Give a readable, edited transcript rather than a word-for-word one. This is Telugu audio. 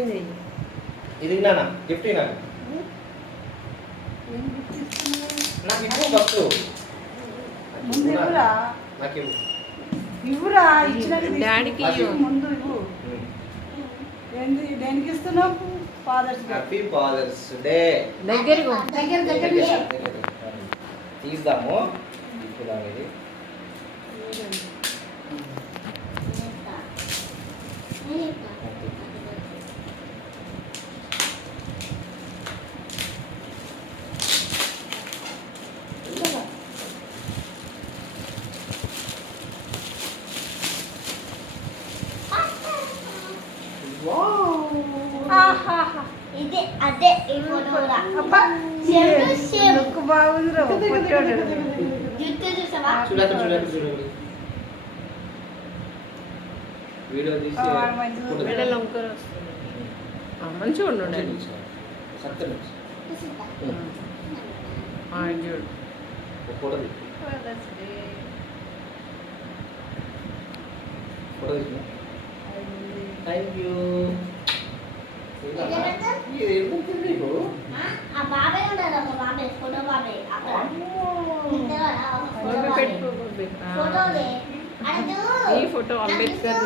ఇది నాన్న గిఫ్ట్ నాకు నాకు ఇవ్వు ఫస్ట్ నాకు ఇవ్వు ఇవ్వురా ఇచ్చిన డాడీకి ముందు ఇవ్వు ఏంది దేనికి ఇస్తున్నావు father's day happy father's day దగ్గరకు తీద్దాము తీసుకుందాం ఇది ఇదే అదే ఈ ఫోటోరా అబ్బా సేమ్ సేమ్ లుక్ బాగుందిరా పొట్టోడు జుట్టు చూసావా చూడండి వీడియో తీసి వాడు మంచిగా ఫోటో మెడల్ వంకర వస్తుంది మంచిగా ఉండండి సత్యం చూడు ఫోటో ఫోటో తీసుకున్నా థ్యాంక్ యూ ఆ బాబాయ్ ఉన్నాడు ఒక బాబాయ్ ఫోటో బాబాయ్ అక్కడ పెట్టుకో ఫోటోలే అడు ఈ ఫోటో అంబేద్కర్